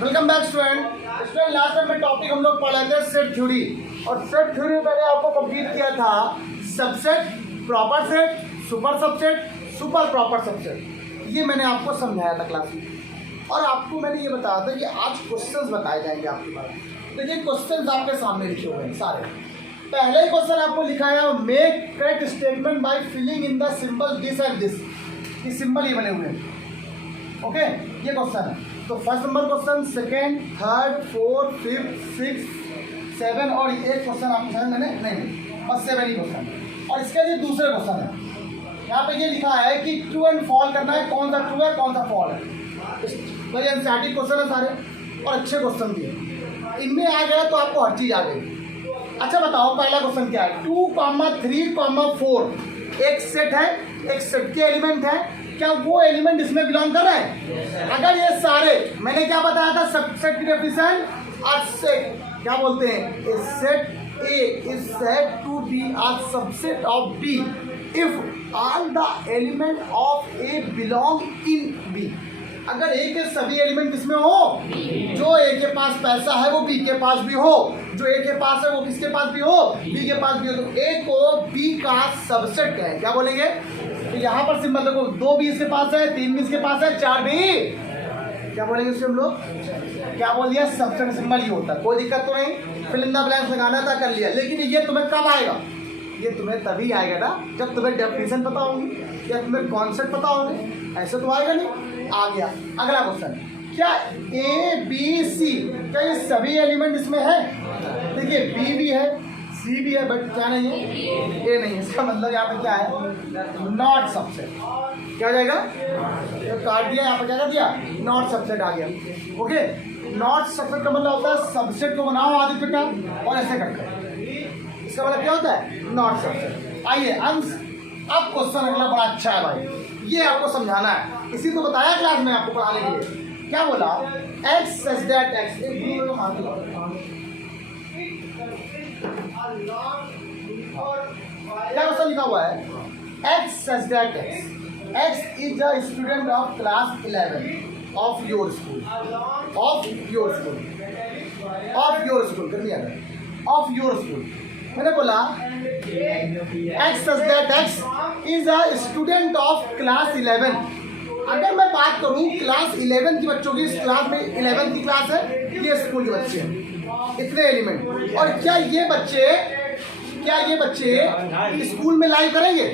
Welcome back student last time में topic हम लोग पढ़ रहे थे सेट थ्योरी। और सेट थ्योरी में मैंने आपको कंप्लीट किया था subset, proper set, super subset, super proper subset. ये मैंने आपको समझाया था क्लास में। और आपको मैंने ये बताया था कि आज क्वेश्चंस बताए जाएंगे आपके पास। तो ये क्वेश्चंस आपके सामने लिखे हुए हैं सारे। पहले ही क्वेश्चन आपको लिखा है make correct statement by filling in the symbol this and this. ये सिंबल ये बने हुए हैं। ओके, ये क्वेश्चन है। तो first number question, second, third, fourth, fifth, six, 7 और एक क्वेश्चन आपको समझ मैंने नहीं, बस 7 ही क्वेश्चन। और इसके लिए दूसरे क्वेश्चन है। यहाँ पे ये लिखा है कि ट्रू एंड फॉल करना है, कौन सा ट्रू है कौन सा फॉल है। भाई एनसीईआरटी क्वेश्चन है सारे और अच्छे क्वेश्चन भी है। इनमें आ गया तो आपको हर चीज़ आ गई। अच्छा बताओ पहला क्वेश्चन क्या है। 2, 3, 4 एक सेट है, एक सेट के एलिमेंट है। क्या वो एलिमेंट इसमें बिलोंग कर रहा है? अगर ये सारे, मैंने क्या बताया था सबसेट की डेफिनेशन, सेट क्या बोलते हैं, A set A is said to be a subset of B if all the element of A belong in B. अगर ए के सभी एलिमेंट किसमें हो, जो ए के पास पैसा है वो बी के पास भी हो, जो ए के पास है वो किसके पास भी हो, बी के पास भी हो, तो ए को बी का सबसेट कहें। क्या बोलेंगे? तो यहाँ पर सिंबल देखो, 2 भी इसके पास है, 3 भी इसके पास है, 4 भी, क्या बोलेंगे उससे हम लोग? क्या बोल दिया? सबसेट सिंबल ही होता है। कोई दिक्कत तो नहीं, फिल इन द ब्लैंक्स लगाना था कर लिया। लेकिन ये तुम्हें कब आएगा? ये तुम्हें तभी आएगा ना जब तुम्हें डेफिनेशन पता होगी या तुम्हें कॉन्सेप्ट पता होंगे। ऐसे तो आएगा नहीं। आ गया अगला क्वेश्चन, क्या ए बी सी क्या ये सभी एलिमेंट इसमें है? देखिए बी भी है, सी भी है, बट क्या नहीं है, ए नहीं है। इसका मतलब यहाँ पे क्या है? Not subset. क्या हो जाएगा? तो काट दिया, यहाँ पे क्या कर दिया? नॉट सबसेट आ गया। ओके, नॉट सबसेट का मतलब होता है सबसेट को बनाओ आदि पे का और ऐसे करके, इसका मतलब क्या होता है? Not subset. आइए अंश, अब क्वेश्चन अगला बड़ा अच्छा है भाई, ये आपको समझाना है। इसी को बताया क्लास में आपको पढ़ाने के लिए। क्या बोला? एक्स सच दैट एक्स, क्या क्वेश्चन लिखा हुआ है? X such that x, x is the student of class 11 of your school, of your school, of your school कर दिया, ऑफ योर स्कूल। मैंने बोला x such that x is a student of class 11। अगर मैं बात करूं class 11 की बच्चों की, इस क्लास में 11 की क्लास है, ये स्कूल के बच्चे हैं, इतने एलिमेंट। और क्या ये बच्चे स्कूल में लाइव करेंगे?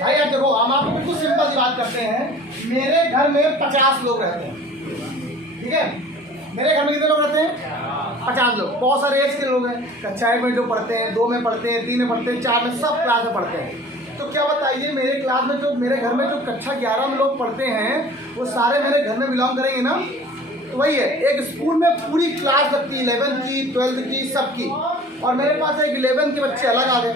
भाई यार देखो, हम आपको बिल्कुल सिंपल सी बात करते हैं। मेरे घर में 50 लोग रहते हैं, ठीक है? मेरे घर में कितने लोग रहते हैं? 50 लोग। बहुत सारे एज के लोग हैं, कक्षा 1 में जो पढ़ते हैं, 2 में पढ़ते हैं, 3 में पढ़ते हैं, 4 में, सब क्लास में पढ़ते हैं। तो क्या बताइए, मेरे क्लास में जो, मेरे घर में जो कक्षा 11 में लोग पढ़ते हैं वो सारे मेरे घर में बिलोंग करेंगे ना? तो वही है, एक स्कूल में पूरी क्लास लगती है, 11th की, 12th की, सबकी। और मेरे पास एक 11th के बच्चे अलग आ गए।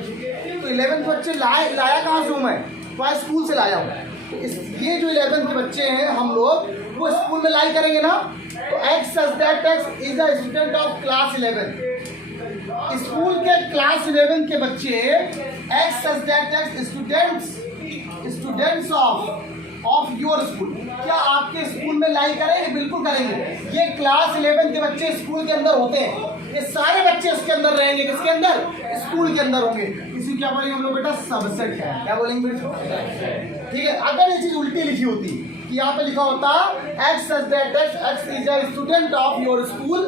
तो 11th के बच्चे लाया कहाँ से हूँ मैं? वहाँ स्कूल से लाया हूँ। तो ये जो 11th के बच्चे हैं हम लोग, वो स्कूल में लाइव करेंगे ना? तो x such that x is a student of class 11। School के क्लास 11 के बच्चे x such that x students of your school, क्या आपके स्कूल में लाइव करेंगे? बिल्कुल करेंगे। ये क्लास 11 के बच्चे स्कूल के अंदर होते हैं, ये सारे बच्चे इसके अंदर रहेंगे। किसके अंदर? स्कूल के अंदर होंगे। इसी क्या बोलेंगे हम लोग बेटा? सबसेट है। क्या बोलेंगे? ठीक है। अगर ये चीज उल्टी लिखी होती कि यहाँ पे लिखा होता x such that x is a student of your school,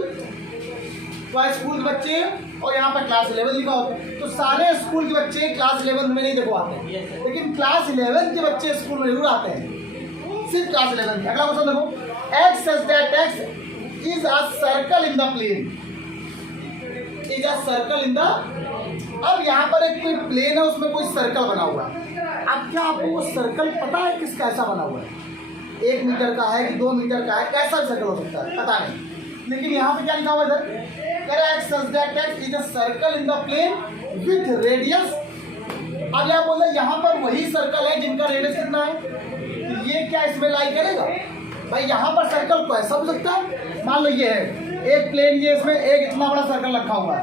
तो स्कूल के बच्चे, और यहाँ पर क्लास 11 लिखा होता, तो सारे स्कूल के बच्चे क्लास 11 में नहीं देखो आते, लेकिन क्लास 11 के बच्चे स्कूल में जरूर आते हैं, सिर्फ क्लास 11 के। अगला क्वेश्चन देखो, X such that x is a circle in the plane, is a circle in the. अब यहाँ पर एक कोई प्लेन है, उसमें कोई सर्कल बना हुआ है। अब क्या आपको वो सर्कल पता है किस कैसा बना हुआ है? 1 मीटर का है कि 2 मीटर का है, कैसा सर्कल हो सकता है पता नहीं। लेकिन यहाँ पे क्या लिखा हुआ है? X such that x is a circle in the plane with radius. अब यहाँ बोल रहे यहाँ पर वही सर्कल है जिनका रेडियस कितना है। ये क्या इसमें लाई करेगा? भाई यहाँ पर सर्कल को ऐसा हो सकता है, मान लो ये है एक प्लेन, ये इसमें एक इतना बड़ा सर्कल रखा हुआ है,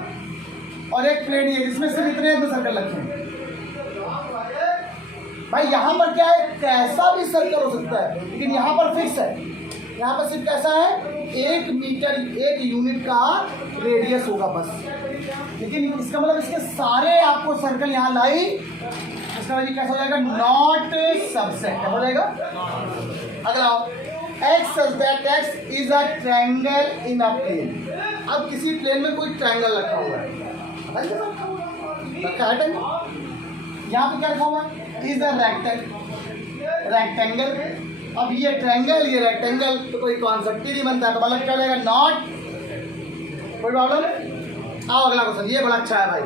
और एक प्लेन ये, इसमें सिर्फ इतने सर्कल रखे हैं। भाई यहाँ पर क्या है? कैसा भी सर्कल हो सकता है, लेकिन यहाँ पर फिक्स है। यहाँ पर सिर्फ कैसा है 1 मीटर 1 यूनिट का रेडियस होगा बस। लेकिन इसका मतलब इसके सारे आपको सर्कल यहाँ लाई, इसका मतलब कैसा हो जाएगा नॉट सबसेट। क्या हो जाएगा? अगला x such that x is a triangle in a plane. अब किसी प्लेन में कोई ट्रायंगल रखा हुआ है, रखा है, यहाँ पे क्या रखा हुआ है इज अ रेक्टेंगल। अब ये ट्रायंगल ये रेक्टेंगल तो कोई कॉन्सेप्ट ही नहीं बनता है, तो मतलब क्या हो जाएगा नॉट। कोई प्रॉब्लम है? आओ अगला क्वेश्चन, ये बड़ा अच्छा है भाई।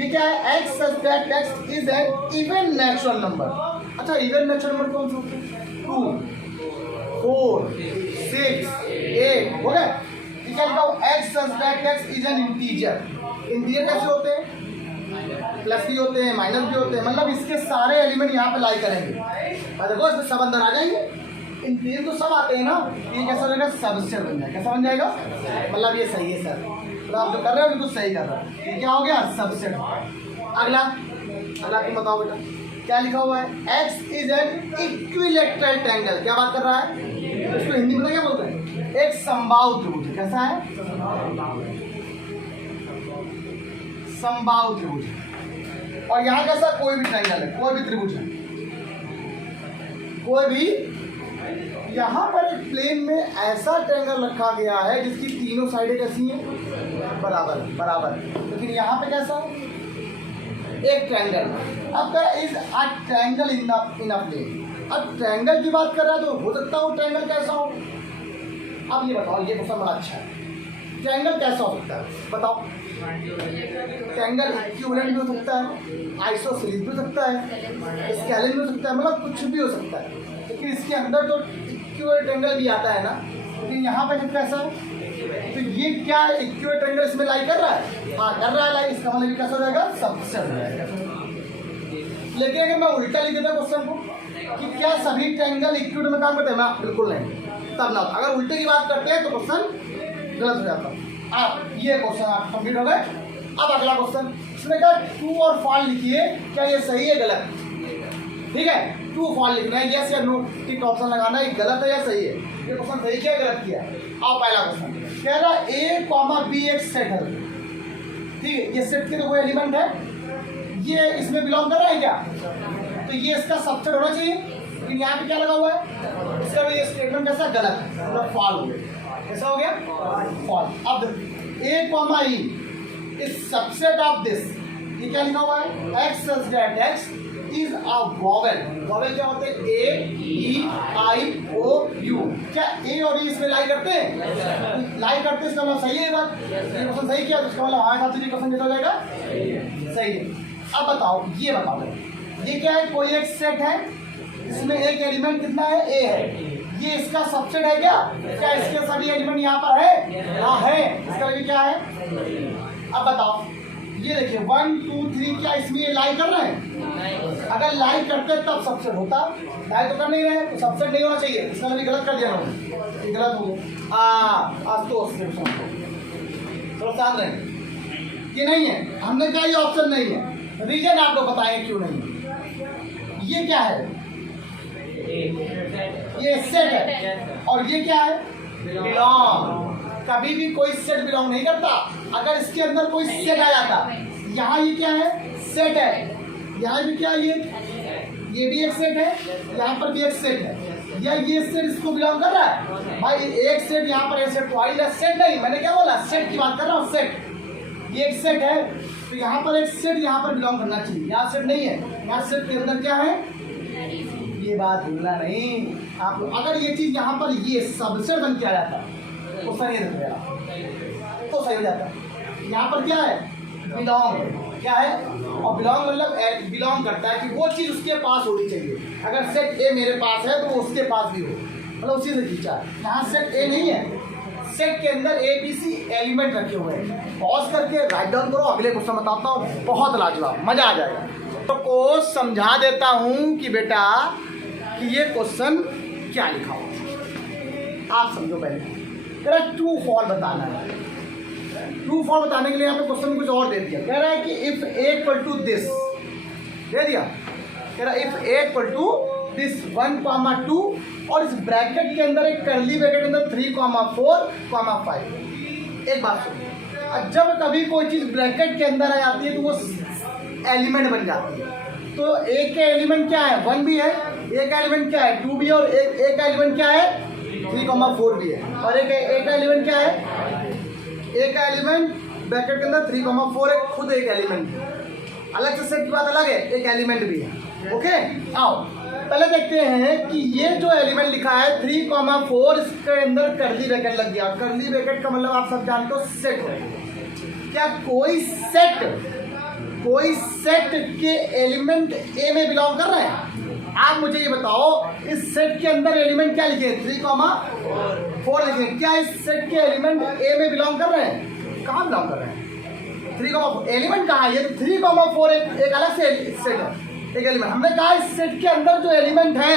ये क्या है X such that x is an even natural number. अच्छा इवन नेचुरल नंबर कौन से होते हैं? 2 4 6 8 हो गए। ये क्या लिखा हुआ x such that x is an integer. Integer कैसे होते हैं? प्लस भी होते हैं माइनस भी होते हैं, मतलब इसके सारे एलिमेंट यहाँ पे लाई करेंगे। देखो इसमें सब अंदर आ जाएंगे, इंटीजर तो सब आते हैं ना। ये कैसा हो जाएगा सबसेट बन जाएगा। कैसा बन जाएगा? मतलब ये सही है सर, तो आप जो कर रहे हो बिल्कुल सही कर रहे हो। ये क्या हो गया सबसेट। अगला तुम बताओ बेटा क्या लिखा हुआ है x is an equilateral triangle. क्या बात कर रहा है? इसको हिंदी में क्या बोलते हैं? एक समबाहु त्रिभुज। कैसा है? समबाहु त्रिभुज। और यहाँ कैसा कोई भी ट्रायंगल है, कोई भी त्रिभुज है, कोई भी। यहाँ पर एक प्लेन में ऐसा ट्रायंगल रखा गया है जिसकी तीनों साइडें कैसी हैं? बराबर। लेकिन यहाँ पे कैसा एक ट्रायंगल। अब क्या is a triangle in a plane. अब ट्रायंगल की बात कर रहा है तो हो सकता है वो ट्रायंगल कैसा हो। अब ये बताओ, ये क्वेश्चन बड़ा अच्छा है, ट्रायंगल कैसा हो सकता है बताओ? ट्रायंगल इक्विवेलेंट भी हो सकता है, आइसोसेलेस भी हो सकता है, स्केलिन भी हो सकता है, मतलब कुछ भी हो सकता है। लेकिन इसके अंदर तो इक्विवेलेंट ट्रायंगल भी आता है ना। लेकिन यहाँ पे कैसा है? तो ये क्या इक्विवेलेंट ट्रायंगल इसमें लाई कर रहा है? हाँ कर रहा है लाई। इसका मतलब कैसा हो जाएगा? सबसेट हो जाएगा। लेकिन अगर मैं उल्टा लिख देता क्वेश्चन को कि क्या सभी ट्रायंगल इक्विवेलेंट में काम करते हैं ना? बिल्कुल नहीं, तब ना। अगर उल्टे की बात करते हैं तो क्वेश्चन गलत हो जाता है। आप ये क्वेश्चन आप कंप्लीट हो गए। अब अगला क्वेश्चन, इसमें क्या ट्रू और फॉल्स लिखिए, क्या ये सही है गलत? ठीक है, ट्रू फॉल्स लिखना है, यस या नो टिक ऑप्शन लगाना है, गलत है या सही है। ये क्वेश्चन सही किया गलत किया। अब पहला क्वेश्चन कह रहा a, b एक सेट है। ठीक है, ये सेट के तो कोई एलिमेंट है, ये इसमें बिलोंग कर रहा है क्या? तो ये इसका सबसेट होना चाहिए। लेकिन यहाँ पे क्या लगा हुआ है? इसका ये स्टेटमेंट कैसा गलत है, मतलब फॉल्स हो गया। कैसा हो गया? फॉल्स। अब a, e is subset of this. ये क्या लिखा हुआ है X such that x is a vowel. Vowel क्या होते हैं? ए ई आई ओ यू। क्या ए और ई इसमें लाई करते हैं? लाई करते हैं, इसका मतलब सही है बात। ये क्वेश्चन सही किया तो इसका मतलब हमारे साथ ये क्वेश्चन कैसा हो जाएगा? सही है। अब बताओ, ये बताओ ये क्या है? कोई एक सेट है, इसमें एक एलिमेंट कितना है? ए है। ये इसका सबसेट है क्या? क्या इसके सभी एलिमेंट यहाँ पर है? हाँ है। इसका मतलब क्या है? अब बताओ, ये देखिए 1 2 3 क्या इसमें ये लाई कर रहे हैं? अगर लाई करते तब सबसेट होता, लाई तो कर नहीं रहे तो सबसेट नहीं होना चाहिए। इसका मतलब गलत कर दिया उन्होंने, गलत हो गया। आज तो थोड़ा ध्यान रहे, ये नहीं है, हमने कहा ये ऑप्शन नहीं है। रीजन आपको बताएं क्यों नहीं है। ये क्या है? ये सेट है। और ये क्या है? बिलोंग। कभी भी कोई सेट बिलोंग नहीं करता। अगर इसके अंदर कोई सेट आ जाता, यहाँ ये क्या है? सेट है। यहाँ भी क्या ये भी एक सेट है, यहाँ पर भी एक सेट है। या ये सेट इसको बिलोंग कर रहा है? भाई एक सेट यहाँ पर है, सेट तो आई सेट नहीं, मैंने क्या बोला? सेट की बात कर रहा हूँ। सेट ये एक सेट है, तो यहाँ पर एक सेट यहाँ पर बिलोंग करना चाहिए। यहाँ सेट नहीं है, यहाँ सेट के अंदर क्या है? ये बात भूलना नहीं आप। अगर ये चीज यहाँ पर ये सबसेट बन के आ जाता तो सही तो सही हो जाता। यहाँ पर क्या है? बिलोंग। क्या है? और बिलोंग मतलब बिलोंग करता है कि वो चीज़ उसके पास होनी चाहिए। अगर सेट ए मेरे पास है तो वो उसके पास भी हो, मतलब उसी से खींचा। यहाँ सेट ए नहीं है, सेट के अंदर ए बी सी एलिमेंट रखे हुए हैं। पॉज करके राइट डाउन करो, अगले क्वेश्चन बताता हूँ, बहुत लाजवाब, मजा आ जाएगा। तो को समझा देता हूँ कि बेटा कि ये क्वेश्चन क्या लिखा हुआ, आप समझो। पहले तेरा ट्रू फॉल बताना है। ट्रू फॉल बताने के लिए यहाँ पे क्वेश्चन कुछ और दे दिया। कह रहा है कि if a equal to this दे दिया। कह रहा है if a equal to this 1, 2 और इस ब्रैकेट के अंदर एक कर्ली ब्रैकेट के अंदर 3,4,5। एक बात सुनिए, जब कभी कोई चीज़ ब्रैकेट के अंदर आ जाती है तो वो एलिमेंट बन जाती है। तो एक का एलिमेंट क्या है, 1 भी है, एक का एलिमेंट क्या है, 2 भी है, और एक का एलिमेंट क्या है, 3,4 भी है, और एक का एलिमेंट क्या है, एक का एलिमेंट ब्रैकेट के अंदर 3,4 है, खुद एक एलिमेंट है। अलग से सेट की बात अलग है, एक एलिमेंट भी है। ओके, आओ पहले देखते हैं कि ये जो एलिमेंट लिखा है 3,4, इसके अंदर कर्ली ब्रैकेट लग गया। कर्ली ब्रैकेट का मतलब आप सब जानते हो सेट होता है। क्या कोई सेट के एलिमेंट ए में बिलोंग कर रहे हैं? आप मुझे ये बताओ, इस सेट के अंदर एलिमेंट क्या लिखे, 3,4 लिखे, क्या इस सेट के एलिमेंट ए में बिलोंग कर रहे हैं? कहाँ बिलोंग कर रहे हैं? 3,4 एलिमेंट कहाँ है? ये 3,4 एक अलग से सेट है, एक एलिमेंट। हमने कहा इस सेट के अंदर जो एलिमेंट है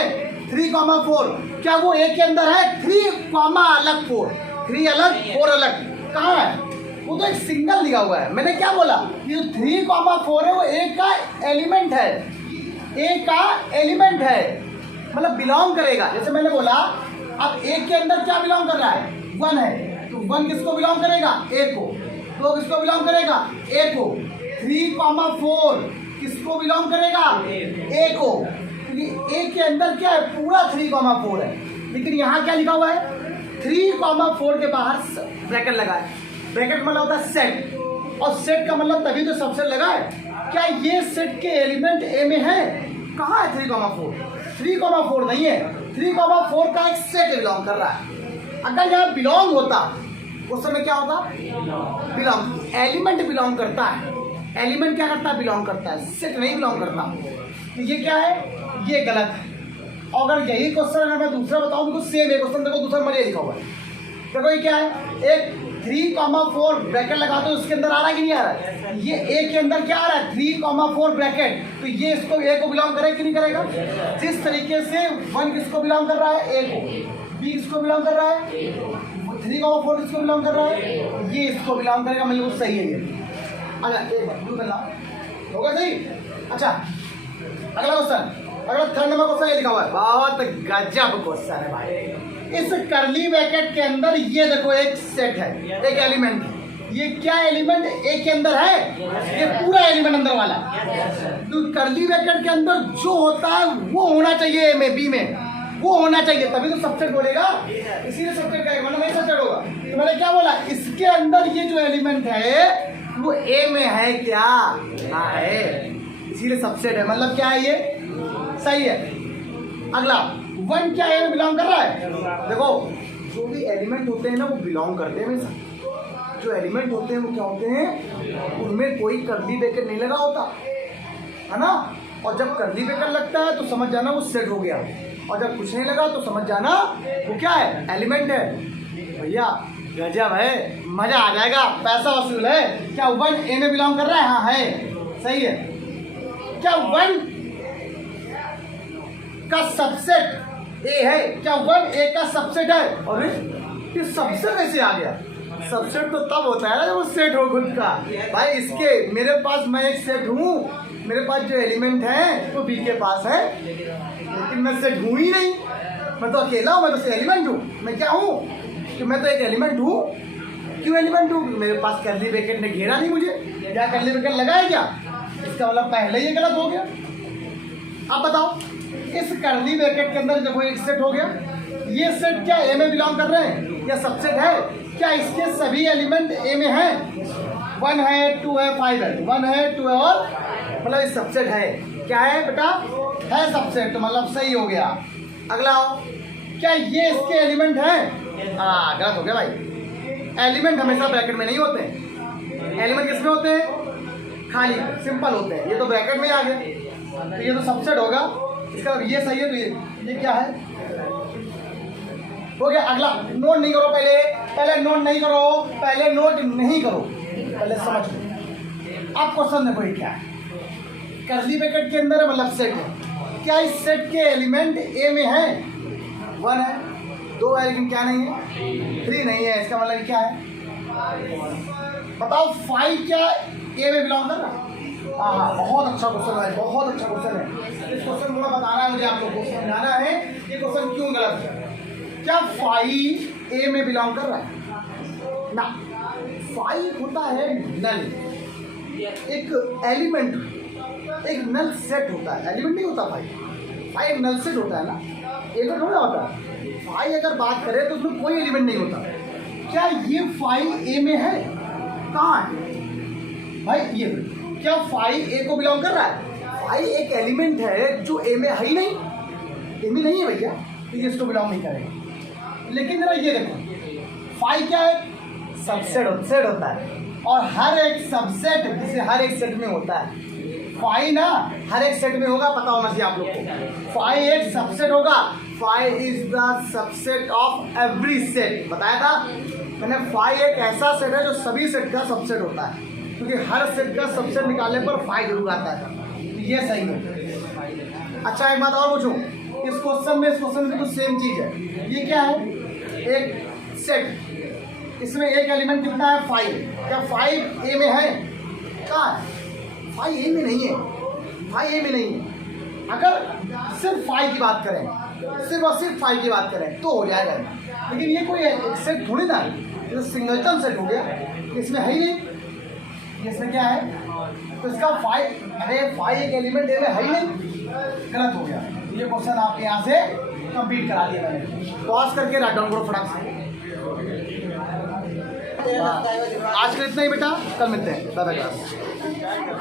3,4, क्या वो ए के अंदर है? 3, अलग 4, 3 अलग 4 अलग, कहाँ है? वो तो एक सिंगल लिखा हुआ है। मैंने क्या बोला, ये 3,4 है वो ए का एलिमेंट है, ए का एलिमेंट है, मतलब बिलोंग करेगा। जैसे मैंने बोला अब ए के अंदर क्या बिलोंग कर रहा है, 1 है, तो 1 किसको बिलोंग करेगा, ए को। 2 किसको बिलोंग करेगा, ए को। 3,4 किसको बिलोंग करेगा, ए को, क्योंकि ए के अंदर क्या है, पूरा 3,4 है। लेकिन यहाँ क्या लिखा हुआ है, 3,4 के बाहर ब्रैकेट लगा है। ब्रैकेट मतलब होता है सेट, और सेट का मतलब तभी तो सबसे लगा है। क्या ये सेट के एलिमेंट ए में है? कहाँ है 3,4? 3,4 नहीं है, 3,4 का एक सेट बिलोंग कर रहा है। अगर यहाँ बिलोंग होता उस समय क्या होता, बिलोंग, एलिमेंट बिलोंग करता है। एलिमेंट क्या करता है, बिलोंग करता है, सेट नहीं बिलोंग करता। तो ये क्या है, ये गलत है। और अगर यही क्वेश्चन अगर मैं दूसरा बताऊँ, बिल्कुल सेम है क्वेश्चन, देखो दूसरा मजे लिखा हुआ है। देखो ये क्या है, एक 3,4 ब्रैकेट लगा तो उसके अंदर आ रहा है कि नहीं आ रहा है? ये ए के अंदर क्या आ रहा है, 3,4 ब्रैकेट, तो ये इसको ए को बिलोंग करेगा कि नहीं करेगा? जिस तरीके से 1 किसको बिलोंग कर रहा है, ए को, बी किसको बिलोंग कर रहा है, 3,4 किसको बिलोंग कर रहा है, ये इसको बिलोंग करेगा, मतलब सही है ये। अच्छा होगा सही। अच्छा अगला क्वेश्चन, अगला 3rd नंबर क्वेश्चन ये लिखा हुआ है, बहुत गजब क्वेश्चन है भाई। इस कर्ली ब्रैकेट के अंदर ये देखो एक सेट है, एक एलिमेंट है। ये क्या एलिमेंट ए के अंदर है, ये पूरा एलिमेंट अंदर वाला है। तो कर्ली ब्रैकेट के अंदर जो होता है वो होना चाहिए ए में, बी में वो होना चाहिए, तभी तो सबसेट बोलेगा। इसीलिए सबसेट करेगा, मतलब नहीं सबसेट होगा। तो मैंने क्या बोला, इसके अंदर ये जो एलिमेंट है वो ए में है क्या? हाँ है, इसीलिए सबसेट है, मतलब क्या है ये, सही है। अगला 1 क्या ए में बिलोंग कर रहा है? देखो जो भी एलिमेंट होते हैं ना वो बिलोंग करते हैं हमेशा। जो एलिमेंट होते हैं वो क्या होते हैं, उनमें कोई कर्ली ब्रैकेट नहीं लगा होता है ना। और जब कर्ली ब्रैकेट लगता है तो समझ जाना वो सेट हो गया, और जब कुछ नहीं लगा तो समझ जाना वो क्या है, एलिमेंट है। भैया गजब है, मजा आ जाएगा, पैसा वसूल है। क्या 1 ए में बिलोंग कर रहा है? हाँ है, सही है। क्या 1 का सबसेट ए है? क्या 1 ए का सबसेट है? और ये सबसेट कैसे आ गया? सबसेट तो तब होता है ना जब वो सेट हो खुद का। भाई इसके मेरे पास, मैं एक सेट हूँ, मेरे पास जो एलिमेंट है वो बी के पास है, लेकिन मैं सेट हूँ ही नहीं, मैं तो अकेला हूँ, मैं तो एलिमेंट हूँ। मैं क्या हूँ कि मैं तो एक एलिमेंट हूँ। क्यों एलिमेंट हूँ? मेरे पास कर्ली ब्रैकेट ने घेरा नहीं मुझे। क्या कर्ली ब्रैकेट लगा है क्या? इसका मतलब पहले ही गलत हो गया। अब बताओ, इस कर्ली ब्रैकेट के अंदर जब एक सेट हो गया, ये सेट क्या ए में बिलोंग कर रहे हैं या सबसेट है? क्या इसके सभी एलिमेंट ए में हैं? 1 है, 2 है, 5 है, 1 है, 2 है, और मतलब ये सबसेट है। क्या है बेटा? है सबसेट, तो मतलब सही हो गया। अगला आओ, क्या ये इसके एलिमेंट हैं? हाँ गलत हो गया भाई। एलिमेंट हमेशा ब्रैकेट में नहीं होते हैं। एलिमेंट किसमें होते हैं? खाली सिंपल होते हैं। ये तो ब्रैकेट में आ गए, तो ये तो सबसेट होगा। इसका ये सही है, तो ये क्या है, हो गया। अगला नोट नहीं करो, पहले नोट नहीं करो, पहले नोट नहीं करो, पहले समझ लो। आप क्वेश्चन देखो ये क्या है, कर्ली ब्रैकेट के अंदर मतलब सेट है। क्या इस सेट के एलिमेंट ए में है? 1 है, 2 है, लेकिन क्या नहीं है, 3 नहीं है। इसका मतलब क्या है, बताओ 5 क्या ए में बिलोंग कर रहा है? हाँ हाँ, बहुत अच्छा क्वेश्चन है, बहुत अच्छा क्वेश्चन है। इस क्वेश्चन को बताना है मुझे, आप लोगों को समझाना है ये क्वेश्चन क्यों गलत है। क्या फाइव ए में बिलोंग कर रहा है ना? फाइव होता है नल, एक एलिमेंट, एक नल सेट होता है, एलिमेंट नहीं होता फाइव। फाइव नल सेट होता है ना, एलिमेंट थोड़ा होता है। फाइव अगर बात करें तो उसमें कोई एलिमेंट नहीं होता। क्या ये फाइव ए में है? कहाँ है भाई? ये क्या फाइव ए को बिलोंग कर रहा है? फाइव एक एलिमेंट है जो ए में है ही नहीं, ए में नहीं है भैया, तो ये इसको बिलोंग नहीं करेगा। लेकिन जरा ये देखो, फाइव क्या है? सबसेट होता है, और हर एक सबसेट जिसे हर एक सेट में होता है। फाइव ना हर एक सेट में होगा, पता होना चाहिए आप लोग को। फाइव एक सबसेट होगा, five is the subset of every set, बताया था मैंने। फाइव एक ऐसा सेट है जो सभी सेट का सबसेट होता है, क्योंकि हर सेट का सबसेट निकालने पर फाइव जरूर आता है। ये सही है। अच्छा एक बात और पूछूं, इस क्वेश्चन में कुछ सेम चीज है। ये क्या है? एक सेट, इसमें एक एलिमेंट कितना है? फाइव। क्या फाइव ए में है? कहाँ है? फाइव ए में नहीं है, फाइव ए में नहीं है। अगर सिर्फ फाइव की बात करें, सिर्फ और सिर्फ फाइव की बात करें तो हो जाएगा, लेकिन ये कोई एक सेट थोड़ी ना है, ये सिंगलटन सेट हो गया, इसमें है ही नहीं। इसमें क्या है? तो इसका फाइव, अरे फाइव एक एलिमेंट ए में है ही नहीं, गलत हो गया। ये क्वेश्चन आपके यहाँ से कंप्लीट करा दिया मैंने। पॉज करके राइट डाउन करो फटाक से। आज के लिए इतना ही बेटा, कल मिलते हैं। Bye bye.